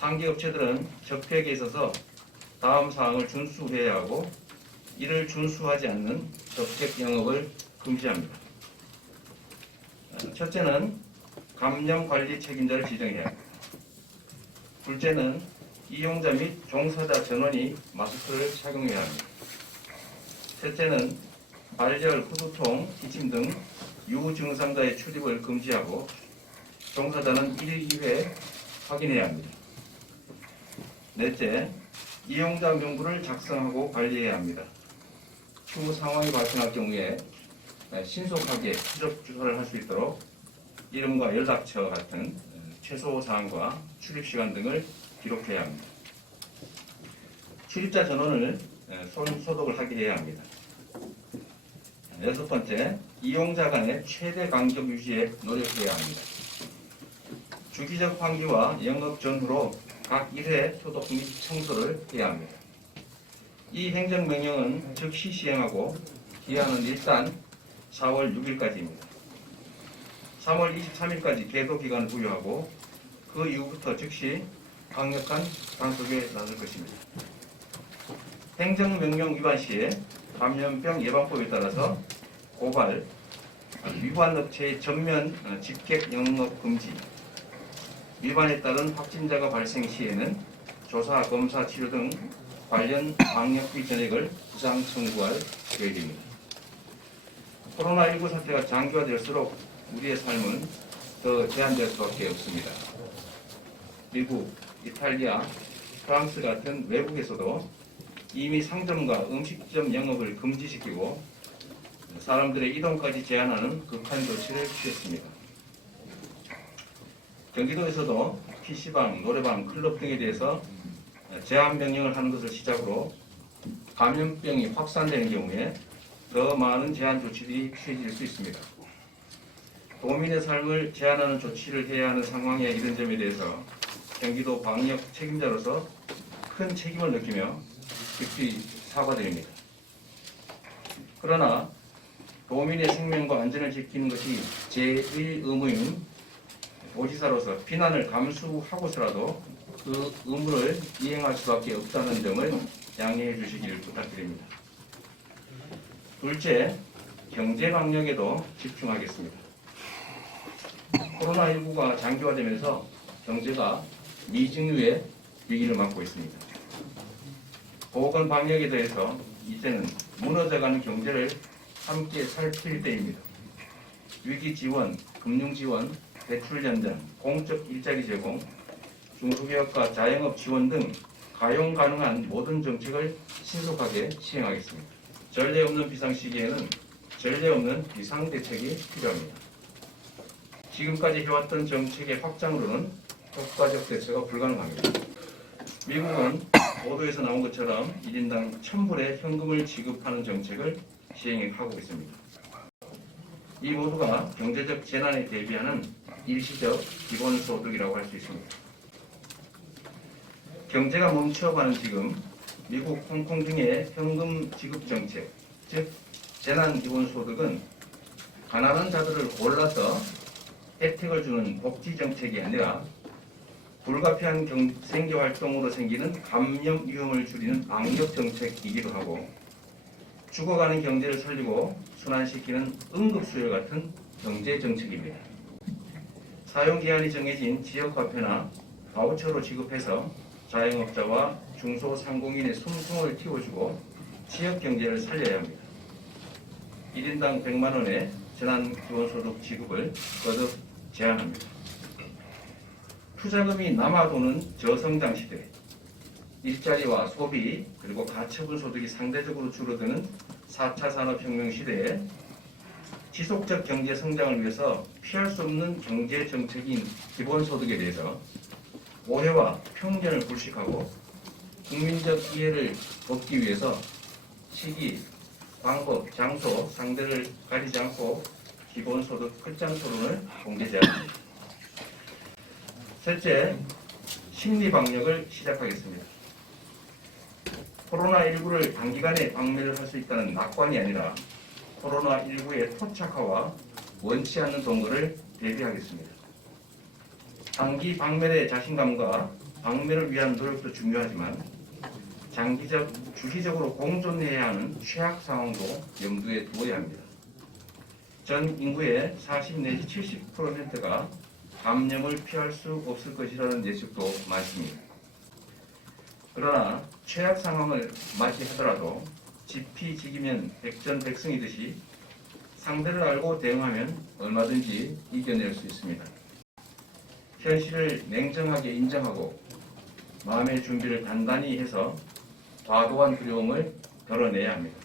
상계업체들은 적폐에 있어서 다음 사항을 준수해야 하고 이를 준수하지 않는 적객 영업을 금지합니다. 첫째는 감염관리 책임자를 지정해야 합니다. 둘째는 이용자 및 종사자 전원이 마스크를 착용해야 합니다. 셋째는 발열, 후두통, 기침 등 유증상자의 출입을 금지하고 종사자는 1일 2회 확인해야 합니다. 넷째, 이용자 명부를 작성하고 관리해야 합니다. 추후 상황이 발생할 경우에 신속하게 추적 조사를 할 수 있도록 이름과 연락처 같은 최소 사항과 출입 시간 등을 기록해야 합니다. 출입자 전원을 손 소독을 하게 해야 합니다. 여섯 번째, 이용자 간의 최대 간격 유지에 노력해야 합니다. 주기적 환기와 영업 전후로 각 1회 소독 및 청소를 해야 합니다. 이 행정명령은 즉시 시행하고 기한은 일단 4월 6일까지입니다. 3월 23일까지 계도 기간을 부여하고 그 이후부터 즉시 강력한 단속에 나설 것입니다. 행정명령 위반 시에 감염병 예방법에 따라서 고발, 위반 업체의 전면 직객 영업 금지, 위반에 따른 확진자가 발생 시에는 조사, 검사, 치료 등 관련 방역비 전액을 부상 청구할 계획입니다. 코로나19 사태가 장기화될수록 우리의 삶은 더 제한될 수밖에 없습니다. 미국, 이탈리아, 프랑스 같은 외국에서도 이미 상점과 음식점 영업을 금지시키고 사람들의 이동까지 제한하는 극한 조치를 취했습니다. 경기도에서도 PC방, 노래방, 클럽 등에 대해서 제한 명령을 하는 것을 시작으로 감염병이 확산되는 경우에 더 많은 제한 조치들이 취해질 수 있습니다. 도민의 삶을 제한하는 조치를 해야 하는 상황에 이른 점에 대해서 경기도 방역 책임자로서 큰 책임을 느끼며 깊이 사과드립니다. 그러나 도민의 생명과 안전을 지키는 것이 제1 의무인 도지사로서 비난을 감수하고서라도 그 의무를 이행할 수밖에 없다는 점을 양해해 주시길 부탁드립니다. 둘째, 경제 방역에도 집중하겠습니다. 코로나19가 장기화되면서 경제가 미증유의 위기를 맞고 있습니다. 보건 방역에 대해서 이제는 무너져가는 경제를 함께 살필 때입니다. 위기 지원, 금융 지원, 대출 연장, 공적 일자리 제공, 중소기업과 자영업 지원 등 가용 가능한 모든 정책을 신속하게 시행하겠습니다. 전례 없는 비상 시기에는 전례 없는 비상 대책이 필요합니다. 지금까지 해왔던 정책의 확장으로는 효과적 대처가 불가능합니다. 미국은 보도에서 나온 것처럼 1인당 1,000불의 현금을 지급하는 정책을 시행하고 있습니다. 이 모두가 경제적 재난에 대비하는 일시적 기본소득이라고 할 수 있습니다. 경제가 멈춰가는 지금 미국, 홍콩 등의 현금 지급 정책, 즉 재난기본소득은 가난한 자들을 골라서 혜택을 주는 복지 정책이 아니라 불가피한 생계활동으로 생기는 감염 위험을 줄이는 방역 정책이기도 하고 죽어가는 경제를 살리고 순환시키는 응급수요 같은 경제 정책입니다. 사용기한이 정해진 지역화폐나 바우처로 지급해서 자영업자와 중소상공인의 숨통을 틔워주고 지역경제를 살려야 합니다. 1인당 100만 원의 재난기본소득 지급을 거듭 제한합니다. 투자금이 남아도는 저성장 시대, 일자리와 소비 그리고 가처분 소득이 상대적으로 줄어드는 4차 산업혁명 시대에 지속적 경제 성장을 위해서 피할 수 없는 경제 정책인 기본소득에 대해서 오해와 편견을 불식하고 국민적 이해를 얻기 위해서 시기, 방법, 장소, 상대를 가리지 않고 기본소득 끝장 토론을 공개 제안합니다. 셋째, 심리방역을 시작하겠습니다. 코로나19를 단기간에 박멸을 할 수 있다는 낙관이 아니라 코로나19의 토착화와 원치 않는 동거를 대비하겠습니다. 단기 박멸의 자신감과 방면을 위한 노력도 중요하지만 주기적으로 공존해야 하는 최악 상황도 염두에 두어야 합니다. 전 인구의 40 내지 70%가 감염을 피할 수 없을 것이라는 예측도 많습니다. 그러나 최악 상황을 맞이하더라도 지피지기면 백전백승이듯이 상대를 알고 대응하면 얼마든지 이겨낼 수 있습니다. 현실을 냉정하게 인정하고 마음의 준비를 단단히 해서 과도한 두려움을 덜어내야 합니다.